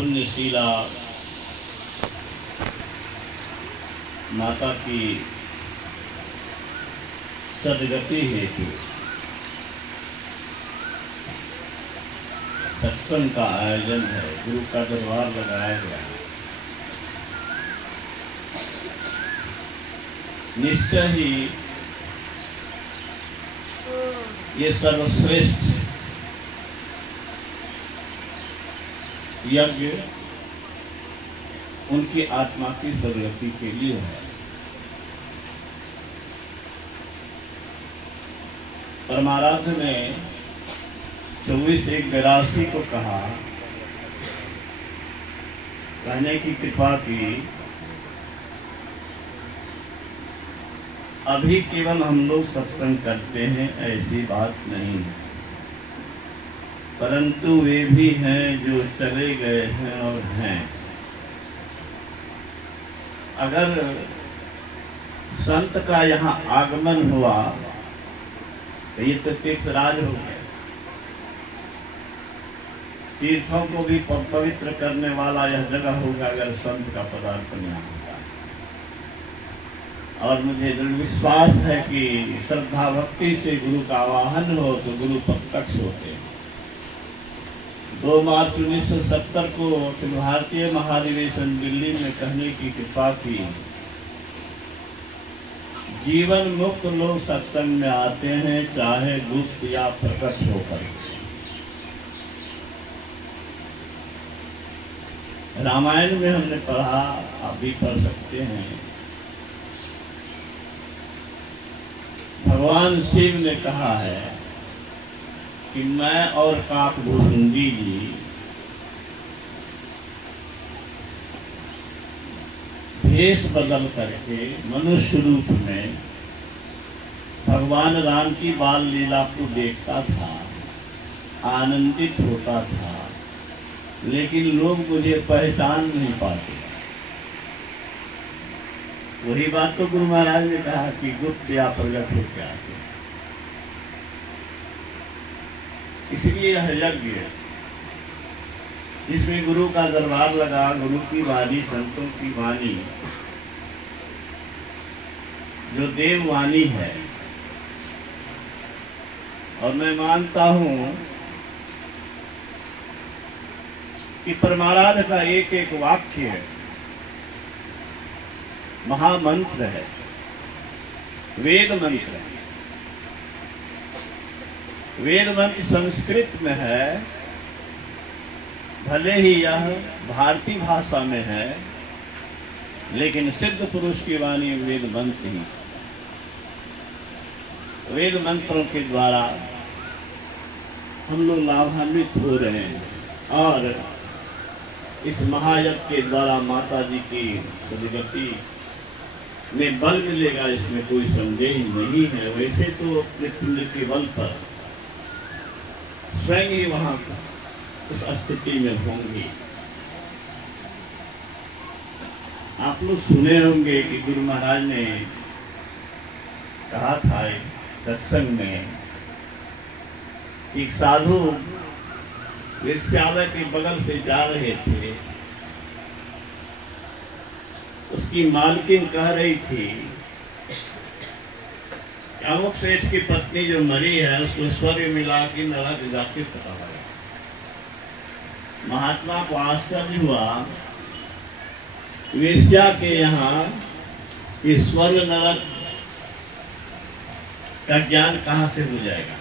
पुण्यशीला माता की सदगति हेतु सत्संग का आयोजन है, गुरु का दरबार लगाया गया है। निश्चय ही ये सर्वश्रेष्ठ यज्ञ उनकी आत्मा की सदगति के लिए है। परमाराध्य ने 24/1/82 को कहा, कहने की कृपा की, अभी केवल हम लोग सत्संग करते हैं ऐसी बात नहीं है, परंतु वे भी हैं जो चले गए हैं और हैं। अगर संत का यहाँ आगमन हुआ तो ये तो तीर्थराज हो गया। तीर्थों को भी पवित्र करने वाला यह जगह होगा अगर संत का पदार्पण यहाँ होगा। और मुझे दृढ़ विश्वास है कि श्रद्धा भक्ति से गुरु का आवाहन हो तो गुरु प्रत्यक्ष होते हैं। 2 मार्च 1970 को अखिल भारतीय महाधिवेशन दिल्ली में कहने की कृपा की, जीवन मुक्त लोग सत्संग में आते हैं, चाहे गुप्त या प्रकट होकर। रामायण में हमने पढ़ा, आप भी पढ़ सकते हैं, भगवान शिव ने कहा है कि मैं और काकभूषुंडी जी भेष बदल करके मनुष्य रूप में भगवान राम की बाल लीला को देखता था, आनंदित होता था, लेकिन लोग मुझे पहचान नहीं पाते। वही बात तो गुरु महाराज ने कहा कि गुप्त या प्रगट हो क्या है। इसलिए यह यज्ञ जिसमें गुरु का दरबार लगा, गुरु की वाणी, संतों की वाणी जो देववाणी है, और मैं मानता हूं कि परमाराध्य का एक एक वाक्य महामंत्र है, वेद मंत्र है। वेद मंत्र संस्कृत में है, भले ही यह भारतीय भाषा में है, लेकिन सिद्ध पुरुष की वाणी वेद मंत्र ही। वेद मंत्रों के द्वारा हम लोग लाभान्वित हो रहे हैं और इस महायज्ञ के द्वारा माता जी की सदगति में बल मिलेगा, इसमें कोई संदेह नहीं है। वैसे तो अपने पुण्य के बल पर स्वयं ही वहां उस स्थिति में होंगी। आप लोग सुने होंगे कि गुरु महाराज ने कहा था एक सत्संग में कि साधु वेश्यालय के बगल से जा रहे थे, उसकी मालकिन कह रही थी अमुक सेठ की पत्नी जो मरी है उसको स्वर्ग मिला कि नरक जाके पता लगा। महात्मा को आश्चर्य हुआ, वेश्या के यहाँ स्वर्ग नरक का ज्ञान कहाँ से हो जाएगा।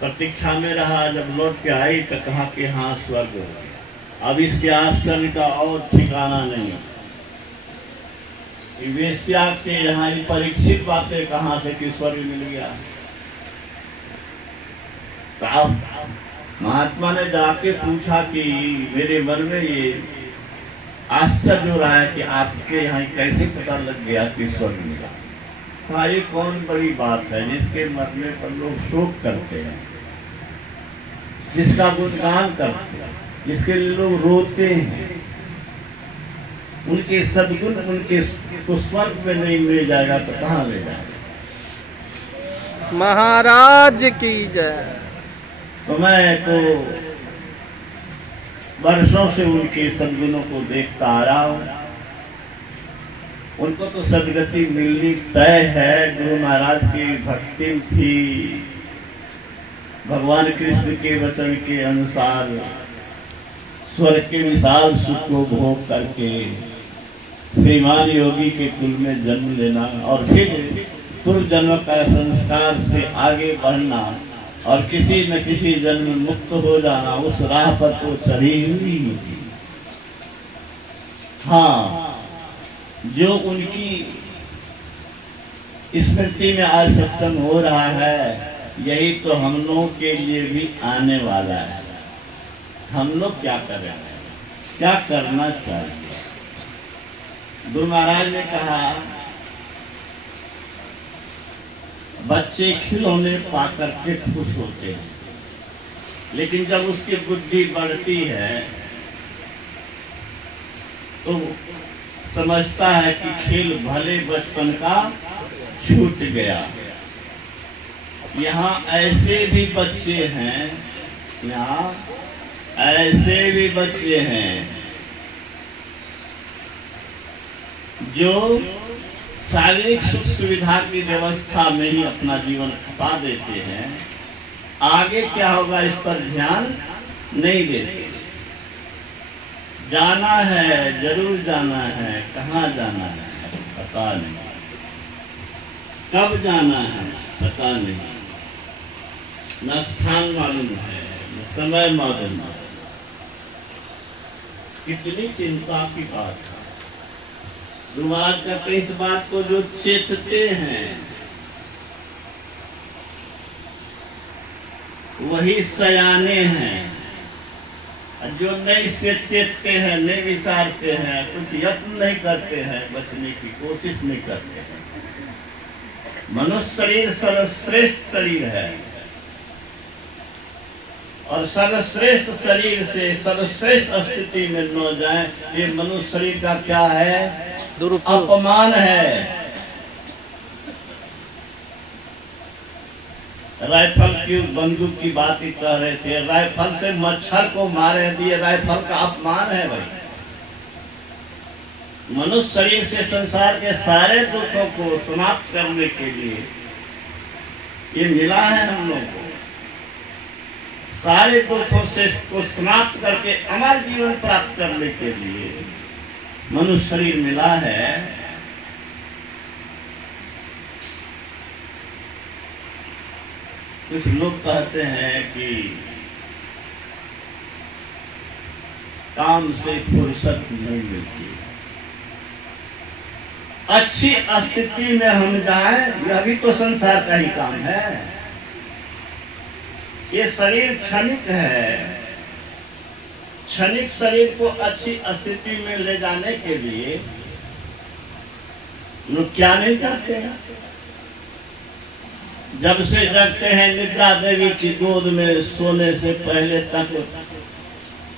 प्रतीक्षा में रहा, जब लौट के आई तो कहा कि हाँ स्वर्ग हो गया। अब इसके आश्चर्य का और ठिकाना नहीं। वेश्या के यहाँ परीक्षित बातें कहाँ से कि स्वर्ग मिल गया। तो महात्मा ने जाके पूछा कि मेरे मन में ये आश्चर्य हो रहा है कि आपके यहाँ कैसे पता लग गया कि स्वर्ग मिला। हाँ, ये कौन बड़ी बात है जिसके मरने पर लोग शोक करते हैं, जिसका गुणगान करते हैं, जिसके लिए लोग रोते हैं। उनके सद्गुण उनके को स्वर्ग में नहीं मिल जाएगा तो कहाँ ले जाएगा। महाराज की जय। तो मैं तो वर्षों से उनके सद्गुणों को देखता आ रहा हूं। उनको तो सदगति मिलनी तय है। गुरु महाराज की भक्ति थी, भगवान कृष्ण के वचन के अनुसार स्वर्ग के विशाल सुख को भोग करके श्रीमान योगी के कुल में जन्म लेना और फिर पूर्व जन्म का संस्कार से आगे बढ़ना और किसी न किसी जन्म मुक्त हो जाना, उस राह पर तो चढ़ी हुई थी। हाँ, जो उनकी स्मृति में आज सत्संग हो रहा है, यही तो हम लोगों के लिए भी आने वाला है। हम लोग क्या करें, क्या करना चाहिए? गुरु महाराज ने कहा, बच्चे खिलौने पाकर के खुश होते हैं, लेकिन जब उसकी बुद्धि बढ़ती है तो समझता है कि खेल भले बचपन का छूट गया। यहाँ ऐसे भी बच्चे हैं, यहाँ ऐसे भी बच्चे हैं जो शारीरिक सुख सुविधा की व्यवस्था में ही अपना जीवन खपा देते हैं। आगे क्या होगा इस पर ध्यान नहीं देते। जाना है, जरूर जाना है, कहाँ जाना है पता नहीं, कब जाना है पता नहीं, न स्थान मालूम है, न समय मालूम है। कितनी चिंता की बात है। गुरु महाराज कहते इस बात को जो चेतते हैं वही सयाने हैं, जो नहीं से चेतते हैं, नहीं विचारते हैं, कुछ यत्न नहीं करते हैं, बचने की कोशिश नहीं करते हैं। मनुष्य शरीर सर्वश्रेष्ठ शरीर है और सर्वश्रेष्ठ शरीर से सर्वश्रेष्ठ स्थिति में न जाए, ये मनुष्य शरीर का क्या है? अपमान है। राइफल की बंदूक की बात ही कह रहे थे, राइफल से मच्छर को मारे दिए, राइफल का अपमान है भाई। मनुष्य शरीर से संसार के सारे दुखों को समाप्त करने के लिए ये मिला है हम लोगों को। सारे दुखों से को समाप्त करके अमर जीवन प्राप्त करने के लिए मनुष्य शरीर मिला है। कुछ लोग कहते हैं कि काम से फुर्सत नहीं मिलती। अच्छी स्थिति में हम जाएं, यह भी तो संसार का ही काम है। ये शरीर क्षणिक है। क्षणिक शरीर को अच्छी स्थिति में ले जाने के लिए लोग क्या नहीं करते हैं? जब से जगते हैं निद्रा देवी की गोद में सोने से पहले तक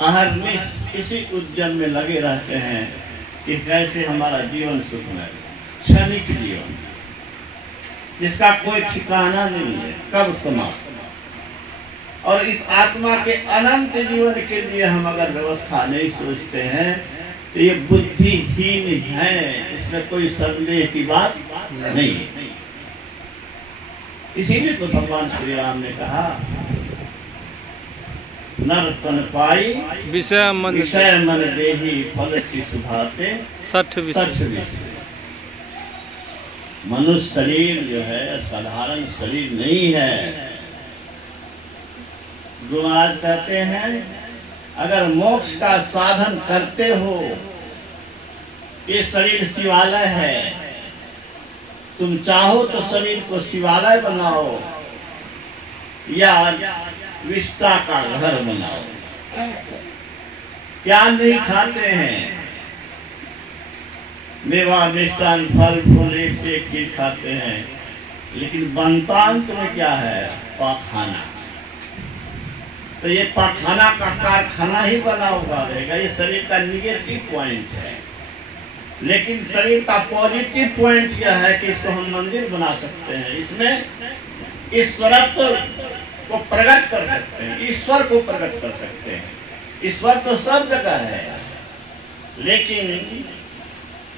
अहर्निश इसी उद्यम में लगे रहते हैं कि कैसे हमारा जीवन सुखमय, क्षणिक जीवन जिसका कोई ठिकाना नहीं है, कब समाप्त। और इस आत्मा के अनंत जीवन के लिए हम अगर व्यवस्था नहीं सोचते हैं तो ये बुद्धिहीन है, इसमें कोई संदेह की बात नहीं है। इसीलिए तो भगवान श्री राम ने कहा, नर तन पाई विषय मन देही फल की सुभाते सठ विषय। मनुष्य शरीर जो है साधारण शरीर नहीं है। गुरु महाराज कहते हैं, अगर मोक्ष का साधन करते हो, ये शरीर शिवालय है, तुम चाहो तो शरीर को शिवालय बनाओ या विष्टा का घर बनाओ। क्या नहीं खाते हैं? मेवा मिष्टान फल फूल एक से एक चीज खाते हैं, लेकिन बनतांत में क्या है? पाखाना। तो ये पाखाना का कारखाना ही बना हुआ रहेगा। ये शरीर का निगेटिव पॉइंट है, लेकिन शरीर का पॉजिटिव पॉइंट यह है कि इसको हम मंदिर बना सकते हैं, इसमें ईश्वरत्व को प्रकट कर सकते हैं, ईश्वर को प्रकट कर सकते हैं। ईश्वर तो सब जगह है, लेकिन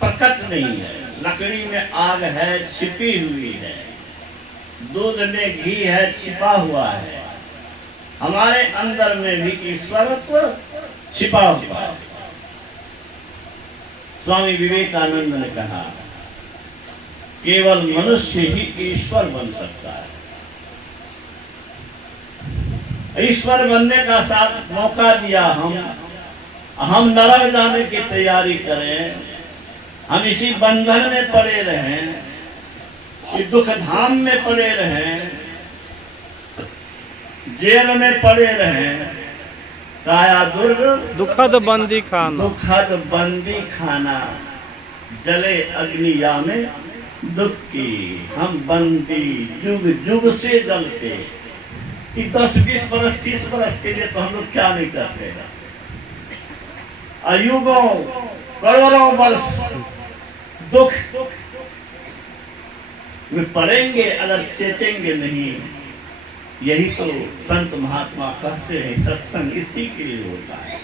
प्रकट नहीं है। लकड़ी में आग है, छिपी हुई है, दूध में घी है, छिपा हुआ है। हमारे अंदर में भी ईश्वरत्व छिपा हुआ है। स्वामी विवेकानंद ने कहा, केवल मनुष्य ही ईश्वर बन सकता है। ईश्वर बनने का साथ मौका दिया, हम नरक जाने की तैयारी करें, हम इसी बंधन में पड़े रहें, इस दुख धाम में पड़े रहें, जेल में पड़े रहें, काया दुर्ग दुखद बंदी खाना, दुखद बंदी खाना, जले अग्निया में दुख की हम बंदी जुग जुग से जलते। कि 10-20 बरस 30 बरस के लिए तो हम लोग क्या नहीं करते हैं, अयुगों करोड़ों वर्ष दुख में पड़ेंगे अगर चेतेंगे नहीं। यही तो संत महात्मा कहते हैं, सत्संग इसी के लिए होता है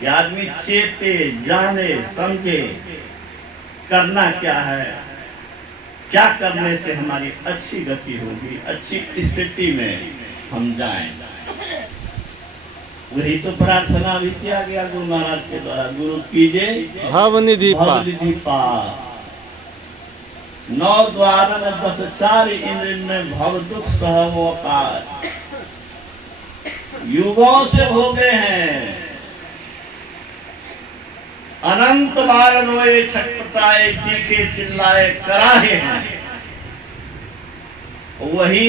कि आदमी चेते, जाने, समझे करना क्या है, क्या करने से हमारी अच्छी गति होगी, अच्छी स्थिति में हम जाएं। वही तो प्रार्थना भी किया गया गुरु महाराज के द्वारा, गुरु कीजिए भवनिधि पा 9 द्वार 10 4 इंद्र में भव दुख सहमो पार। युगों से भोगे हैं, अनंत बार रोए, छटपटाए, चीखे, चिल्लाए, कराहे हैं। वही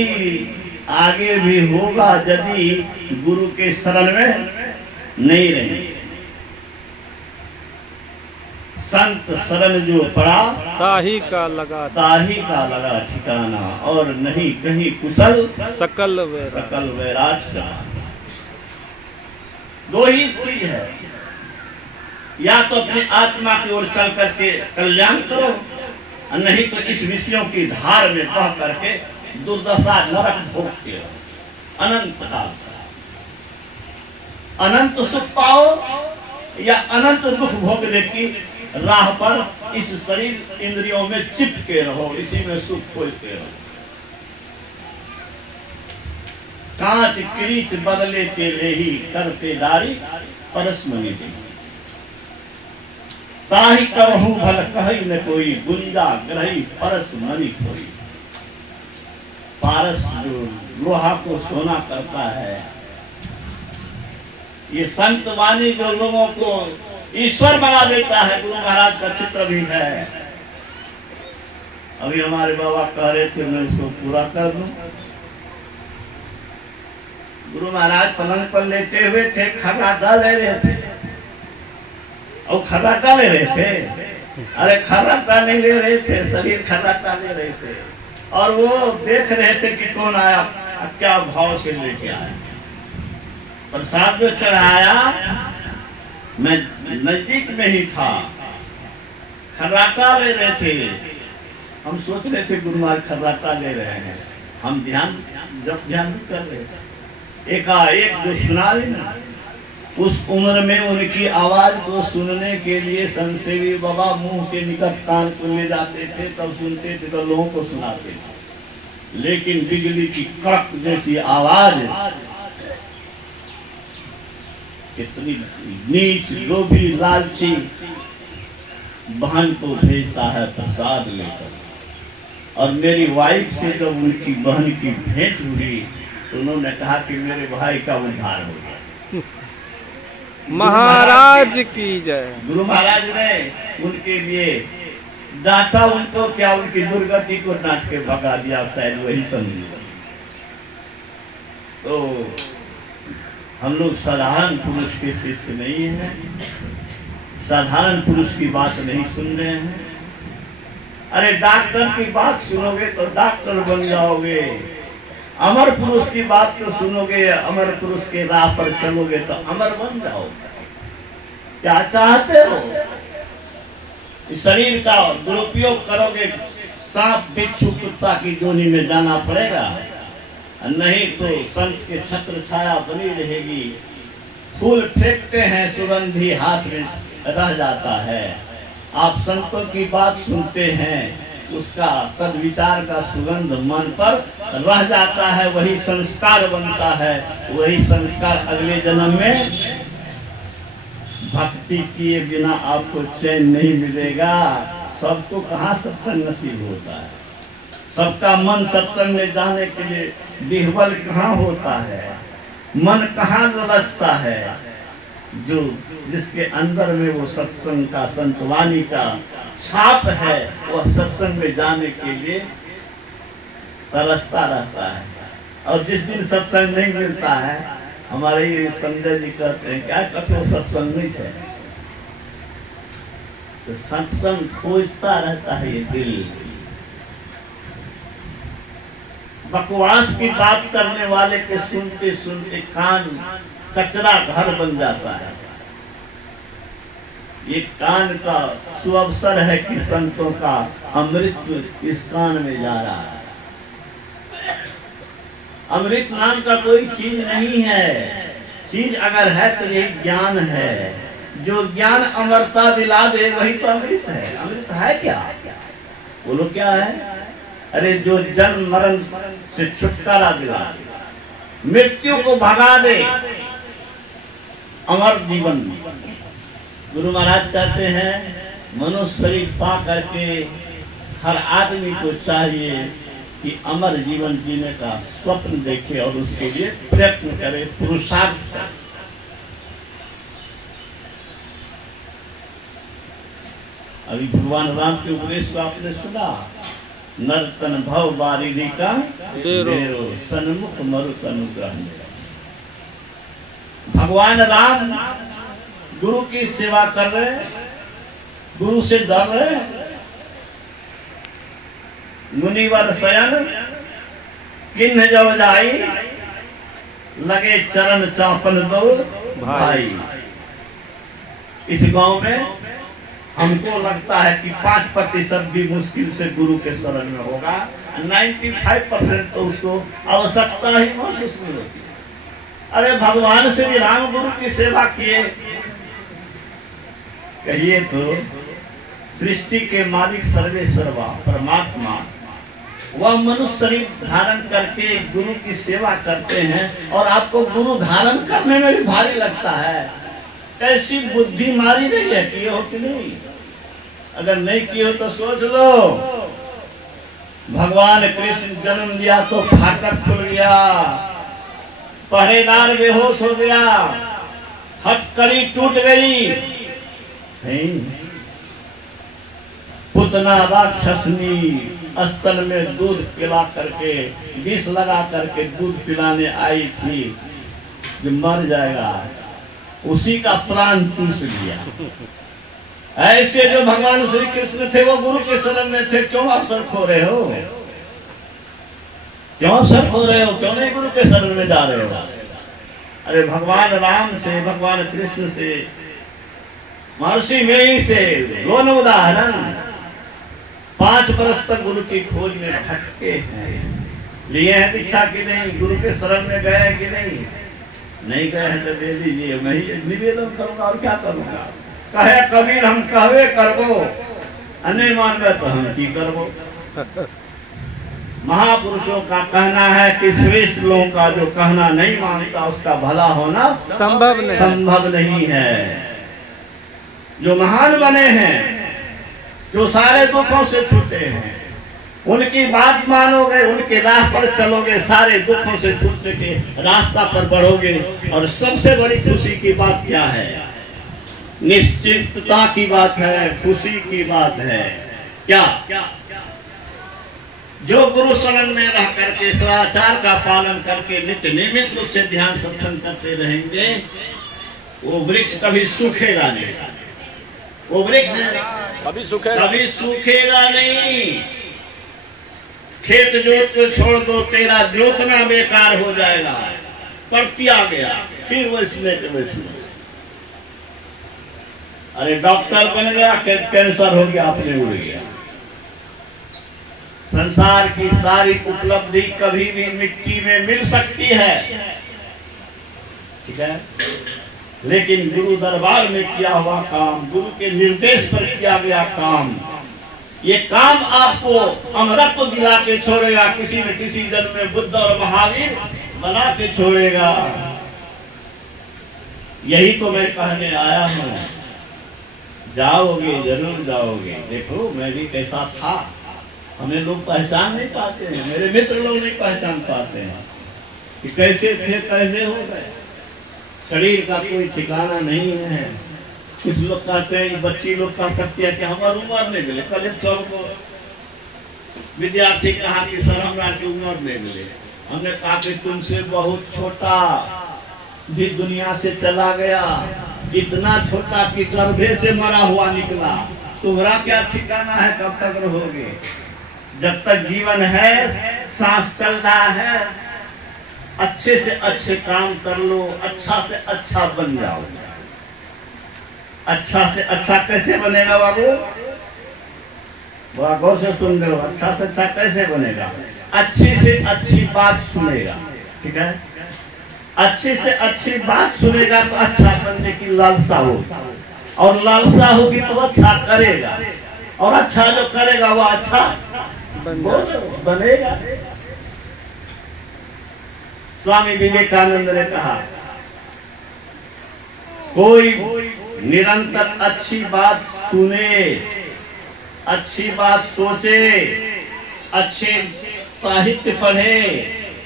आगे भी होगा यदि गुरु के शरण में नहीं रहे। संत शरण जो पड़ा ताही का लगा ठिकाना, और नहीं कहीं कुशल सकल वैराज चला। दो ही चीज है, या तो अपनी आत्मा की ओर चल करके कल्याण करो, नहीं तो इस विषयों की धार में बह करके दुर्दशा नरक भोगते हो अनंत काल। अनंत सुख पाओ या अनंत दुख भोगने की राह पर इस शरीर इंद्रियों में चिपके रहो, इसी में सुख खोजते रहो। कांच क्रीच बदले के ले ही करते दारी परसमणि दी। ताही करहूं भल कही न कोई, गुंजा ग्रही परसमणि कोई। पारस जो लोहा को सोना करता है, ये संत वाणी जो लोगों को ईश्वर बना देता है। गुरु महाराज का चित्र भी है। अभी हमारे बाबा कह रहे थे, मैं इसको पूरा कर दूं। गुरु महाराज पलंग पर लेटे हुए थे, खर्राटा ले रहे थे, और खर्राटा ले रहे थे। अरे खर्राटा नहीं ले रहे थे, शरीर खर्राटा ले रहे थे, और वो देख रहे थे कि कौन आया, क्या भाव से लेके आया। प्रसाद जो चढ़ाया, मैं नजदीक में ही था, खर्राटा ले रहे थे। हम सोच रहे थे गुरु महाराज खर्राटा ले रहे हैं, हम ध्यान कर रहे थे। एकाएक जो सुना रही ना, उस उम्र में उनकी आवाज को सुनने के लिए संतसेवी बाबा मुंह के निकट कान को ले जाते थे, तब सुनते थे तो लोगों को सुनाते थे। लेकिन बिजली की कड़क जैसी आवाज, कितनी नीच लोभी लालची बहन को भेजता है प्रसाद लेकर। और मेरी वाइफ से जब उनकी बहन की भेंट हुई तो उन्होंने कहा कि मेरे भाई का उद्धार हो गया। महाराज की जय। गुरु महाराज ने उनके लिए डांटा, उनको क्या, उनकी दुर्गति को डांट के भगा दिया, शायद वही समझ। तो हम लोग साधारण पुरुष के शिष्य नहीं हैं, साधारण पुरुष की बात नहीं सुन रहे हैं। अरे डॉक्टर की बात सुनोगे तो डॉक्टर बन जाओगे, अमर पुरुष की बात तो सुनोगे, अमर पुरुष के राह पर चलोगे तो अमर बन जाओगे। क्या चाहते हो? इस शरीर का दुरुपयोग करोगे, सांप बिच्छू कुत्ता की जोनी में जाना पड़ेगा, नहीं तो संत के छत्र छाया बनी रहेगी। फूल फेंकते हैं सुगंधी हाथ में रह जाता है। आप संतों की बात सुनते हैं, उसका सद्विचार का सुगंध मन पर रह जाता है, वही संस्कार बनता है। वही संस्कार अगले जन्म में भक्ति किए बिना आपको चैन नहीं मिलेगा। सबको कहाँ सत्संग नसीब होता है? सबका मन सत्संग में जाने के लिए विह्वल कहाँ होता है? मन कहाँ ललचता है? जो जिसके अंदर में वो सत्संग का, संतवाणी का छाप है, वह सत्संग में जाने के लिए तरसता रहता है। और जिस दिन सत्संग नहीं मिलता है, हमारे ये संजय जी कहते हैं क्या कठोर सत्संग नहीं है, तो सत्संग खोजता रहता है ये दिल। बकवास की बात करने वाले के सुनते सुनते कान कचरा घर बन जाता है। ये कान का सुअवसर है कि संतों का अमृत इस कान में जा रहा है। अमृत नाम का कोई चीज नहीं है। चीज अगर है तो ये ज्ञान है। जो ज्ञान अमरता दिला दे वही तो अमृत है। अमृत है क्या? बोलो क्या है? अरे जो जन्म मरण से छुटकारा दिला दे, मृत्यु को भगा दे, अमर जीवन। गुरु महाराज कहते हैं मनुष्य शरीर पा करके हर आदमी को चाहिए कि अमर जीवन जीने का स्वप्न देखे और उसके लिए प्रयत्न करे, पुरुषार्थ करे। अभी भगवान राम के उपदेश को आपने सुना, नर्तन भव बारिधि का बेरो सन्मुख मरुत अनुग्रह। भगवान राम गुरु की सेवा कर रहे, गुरु से डर रहे। मुनिवर शयन किन्ह जो जाई, लगे चरण चापन दो भाई। इस गांव में हमको लगता है कि 5% भी मुश्किल से गुरु के शरण में होगा। 95% तो उसको आवश्यकता ही महसूस नहीं होती। अरे भगवान श्री राम गुरु की सेवा किए, कहिए तो सृष्टि के मालिक सर्वेश्वरवा परमात्मा, वह मनुष्य शरीर धारण करके गुरु की सेवा करते हैं और आपको गुरु धारण करने में भी भारी लगता है। कैसी बुद्धि मारी नहीं है, किए हो कि नहीं? अगर नहीं किए हो तो सोच लो। भगवान कृष्ण जन्म लिया तो फाटक खुल गया, पहरेदार बेहोश हो गया, हथकड़ी टूट गई। पुतना राक्षसनी स्तन में दूध पिला करके, विष लगा करके दूध पिलाने आई थी, जो मर जाएगा, उसी का प्राण चूस लिया। ऐसे जो भगवान श्री कृष्ण थे वो गुरु के शरण में थे, क्यों अवसर खो रहे हो? क्यों अवसर खो रहे हो? क्यों नहीं गुरु के शरण में जा रहे हो? अरे भगवान राम से, भगवान कृष्ण से, महर्षि मेरी से दोन उदाहरण 5 वर्ष तक गुरु की खोज में भटके हैं। लिए हैं दीक्षा की नहीं? गुरु के शरण में गए कि नहीं? नहीं गए हैं तो दे दीजिए, मैं ही निवेदन करूंगा और क्या करूंगा। कहे कबीर हम कहवे करबो, अने मानवे तो हम की करबो। महापुरुषों का कहना है कि श्रेष्ठ लोगों का जो कहना नहीं मानता उसका भला होना संभव नहीं है। जो महान बने हैं, जो सारे दुखों से छूटे हैं, उनकी बात मानोगे, उनके राह पर चलोगे, सारे दुखों से छूटने के रास्ता पर बढ़ोगे। और सबसे बड़ी खुशी की बात क्या है? निश्चिंतता की बात है, खुशी की बात है। क्या? जो गुरु शरण में रह करके सदाचार का पालन करके नित्य नियमित रूप से ध्यान सत्संग करते रहेंगे, वो वृक्ष कभी सूखेगा नहीं। वो वृक्ष कभी सूखेगा नहीं। खेत जोत को छोड़ दो, तेरा जोतना बेकार हो जाएगा। पड़तिया गया, फिर वैसने। अरे डॉक्टर बन गया, कैंसर हो गया, अपने उड़ गया। संसार की सारी उपलब्धि कभी भी मिट्टी में मिल सकती है, ठीक है? लेकिन गुरु दरबार में किया हुआ काम, गुरु के निर्देश पर किया गया काम, ये काम आपको अमरत्व दिला के छोड़ेगा, किसी न किसी जन्म में बुद्ध और महावीर बना के छोड़ेगा। यही तो मैं कहने आया हूं, जाओगे जरूर जाओगे। देखो मैं भी कैसा था, हमें लोग पहचान नहीं पाते हैं, मेरे मित्र लोग नहीं पहचान पाते हैं कि कैसे थे कैसे हो गए। शरीर का कोई ठिकाना नहीं है। कुछ लोग कहते हैं, बच्ची लोग कह सकती है कि हमारी उम्र नहीं मिले। कल को विद्यार्थी कहा कि सर हमरा की उम्र नहीं मिले। हमने कहा कि तुमसे बहुत छोटा भी दुनिया से चला गया, इतना छोटा कि गर्भे से मरा हुआ निकला। तुम्हारा क्या ठिकाना है, कब तक रहोगे? जब तक जीवन है, सांस चल रहा है, अच्छे से अच्छे काम कर लो, अच्छा से अच्छा बन जाओ। अच्छा से अच्छा कैसे बनेगा बाबू? बड़ा गौर से सुन रहे हो। अच्छा से अच्छा कैसे बनेगा? अच्छी से अच्छी बात सुनेगा, ठीक है? अच्छी से अच्छी बात सुनेगा तो अच्छा बनने की लालसा होगी, और लालसा होगी तो अच्छा करेगा, और अच्छा जो करेगा वो अच्छा बनेगा। स्वामी विवेकानंद ने कहा, कोई निरंतर अच्छी बात सुने, अच्छी बात सोचे, अच्छे साहित्य पढ़े,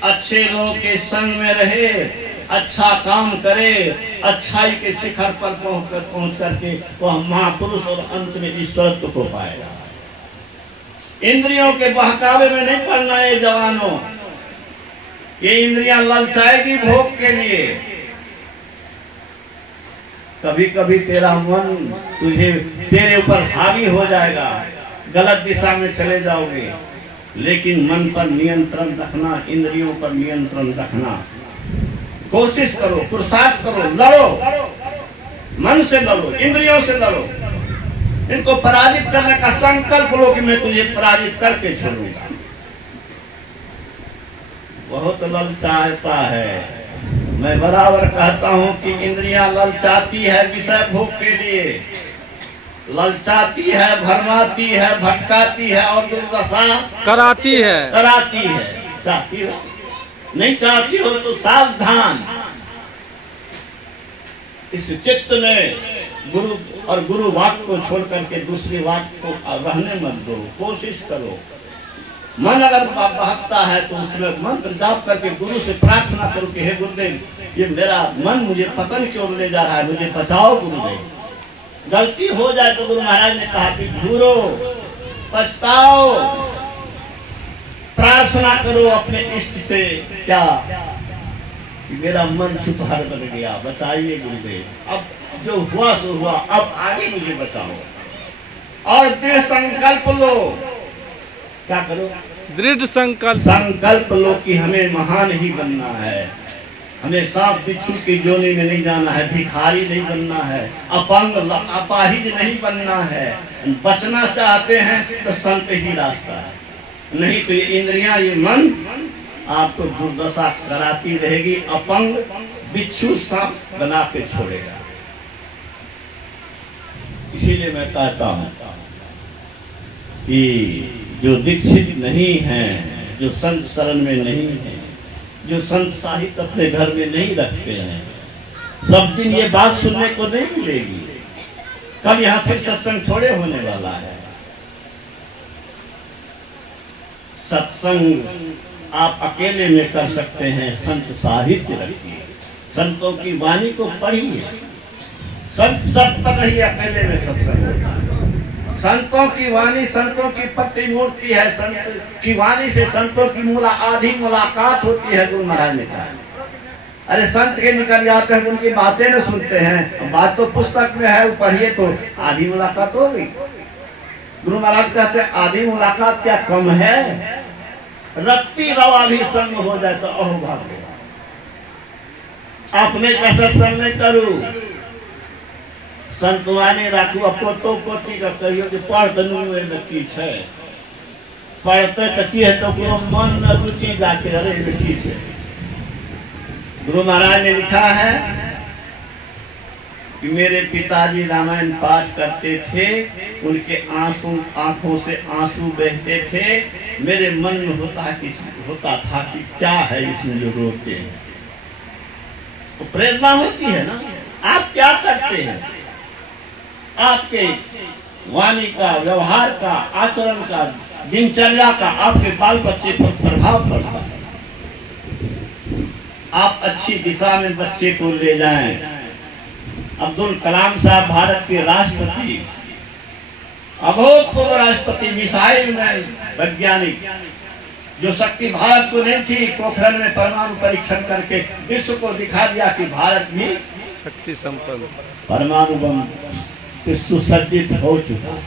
अच्छे लोगों के संग में रहे, अच्छा काम करे, अच्छाई के शिखर पर पहुंच करके वह महापुरुष और अंत में ईश्वरत्व को पाएगा। इंद्रियों के बहकावे में नहीं पड़ना है जवानों। ये इंद्रियां ललचाएगी भोग के लिए। कभी कभी तेरा मन तेरे ऊपर हावी हो जाएगा, गलत दिशा में चले जाओगे, लेकिन मन पर नियंत्रण रखना, इंद्रियों पर नियंत्रण रखना। कोशिश करो, पुरुषार्थ करो, लड़ो, मन से लड़ो, इंद्रियों से लड़ो। इनको पराजित करने का संकल्प लो कि मैं तुझे पराजित करके छोड़ूंगा। बहुत ललचाता है। मैं बराबर कहता हूं कि इंद्रियां ललचाती है विषय भोग के लिए, ललचाती है, भरमाती है, भटकाती है और दुर्दशा कराती है। चाहती हो, नहीं चाहती हो तो सावधान। इस चित्त में गुरु और गुरु वाक्य को छोड़ करके दूसरी वाक्य को रहने मत दो। कोशिश करो। मन अगर बहकता है तो उसमें मंत्र जाप करके गुरु से प्रार्थना करो कि हे गुरुदेव, ये मेरा मन मुझे पतन क्यों ले जा रहा है, मुझे बचाओ गुरुदेव। गलती हो जाए तो गुरु महाराज ने कहा कि घूरो, पछताओ, प्रार्थना करो अपने इष्ट से, क्या कि मेरा मन छुतहर बन गया, बचाइए गुरुदेव। अब जो हुआ सो हुआ, अब आगे मुझे बचाओ। और दृढ़ संकल्प लो। क्या करो? दृढ़ संकल्प लो कि हमें महान ही बनना है, हमें सांप बिच्छू की जोनी में नहीं जाना है, भिखारी नहीं बनना है, अपंग अपाहिज नहीं बनना है। बचना चाहते हैं तो संत ही रास्ता है, नहीं तो ये इंद्रियां, ये मन आपको दुर्दशा कराती रहेगी, अपंग बिच्छू सांप बना के छोड़ेगा। इसीलिए मैं कहता हूं कि जो दीक्षित नहीं है, जो संत शरण में नहीं है, जो संत साहित्य अपने घर में नहीं रखते हैं, सब दिन ये बात सुनने को नहीं मिलेगी। कल यहाँ फिर सत्संग थोड़े होने वाला है। सत्संग आप अकेले में कर सकते हैं, संत साहित्य रखिए, संतों की वाणी को पढ़िए। संत सब पर नहीं अकेले में सत्संग होगा। संतों की वाणी संतों की प्रतिमूर्ति है, संत की वाणी से संतों की आधी मुलाकात होती है। गुरु महाराज ने कहा, अरे संत के निकल जाते हैं, उनकी बातें न सुनते हैं, बात तो पुस्तक में है, वो पढ़िए तो आधी मुलाकात हो गई। गुरु महाराज कहते हैं आधी मुलाकात क्या कम है, रत्ती रवा भी संग हो जाए तो अहो भाग्य। अपने का सत्संग नहीं करू, संतवानी राखू, पोतो पोती का कहियो कि पढ़ तनु की है, पढ़ते तकी है तो मन न रुचि जाके अरे बेटी से। गुरु महाराज ने लिखा है कि मेरे पिताजी रामायण पाठ करते थे, उनके आंखों से आंसू बहते थे, मेरे मन में होता था कि क्या है इसमें जो रोते हैं। तो प्रेरणा होती है ना, आप क्या करते हैं, आपके वाणी का, व्यवहार का, आचरण का, दिनचर्या का आपके बाल बच्चे पर प्रभाव पड़ता है। आप अच्छी दिशा में बच्चे को ले जाएं। अब्दुल कलाम साहब भारत के राष्ट्रपति, अभूतपूर्व राष्ट्रपति, मिसाइल मैन वैज्ञानिक, जो शक्ति भारत को नहीं थी, पोखरण में परमाणु परीक्षण करके विश्व को दिखा दिया कि भारत भी शक्ति संपन्न परमाणु बम से सुसज्जित हो चुका।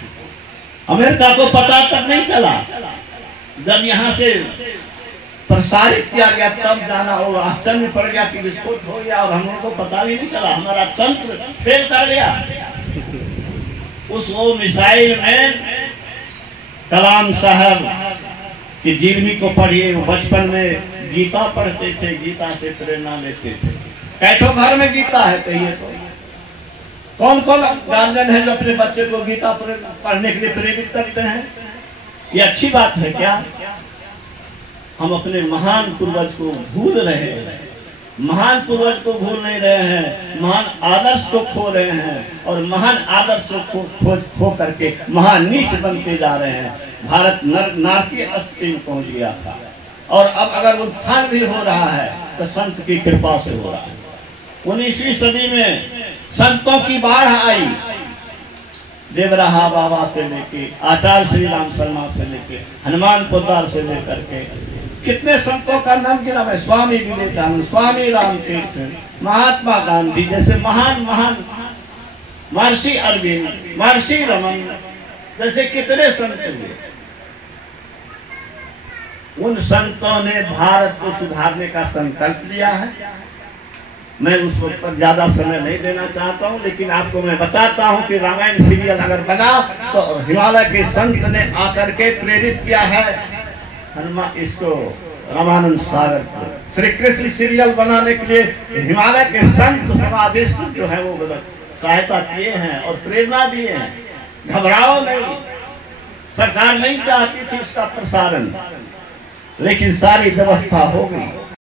अमेरिका को पता तक नहीं चला, जब यहाँ से प्रसारित किया गया तब जाना, और आश्चर्य पड़ गया कि विस्फोट हो गया और हम लोगों को पता भी नहीं चला, हमारा तंत्र फेल कर गया। उस वो मिसाइल में कलाम साहब की जीवनी को पढ़िए। वो बचपन में गीता पढ़ते थे, गीता से प्रेरणा लेते थे। कैठो घर में गीता है कहिए तो? कौन कौन गार्जियन है जो अपने बच्चे को गीता पढ़ने के लिए प्रेरित करते हैं? ये अच्छी बात है क्या? हम अपने महान पूर्वज को भूल रहे हैं, महान पूर्वज को भूल नहीं रहे हैं, महान आदर्श को खो रहे हैं, और महान आदर्श को खो करके महान नीच बनते जा रहे हैं। भारत नारकीय स्थिति में पहुंच गया था, और अब अगर उत्थान भी हो रहा है तो संत की कृपा से हो रहा है। 19वीं सदी में संतों की बाढ़ आई, देवराहा बाबा से लेके आचार्य श्री राम शर्मा से लेके हनुमान पोदार से लेकर के कितने संतों का नाम गिना है, स्वामी विवेकानंद, स्वामी रामतीर्थ, महात्मा गांधी जैसे महान महान, महर्षि अरविंद, महर्षि रमन जैसे कितने संत हुए। उन संतों ने भारत को सुधारने का संकल्प लिया है। मैं उस पर ज्यादा समय नहीं देना चाहता हूं, लेकिन आपको मैं बताता हूं कि रामायण सीरियल अगर बना तो हिमालय के संत ने आकर के प्रेरित किया है इसको, रामानंद सागर को। श्री कृष्ण सीरियल बनाने के लिए हिमालय के संत समाधिस्थ जो है वो सहायता किए हैं और प्रेरणा दिए हैं। घबराओ नहीं, सरकार नहीं चाहती थी इसका प्रसारण, लेकिन सारी व्यवस्था हो गई।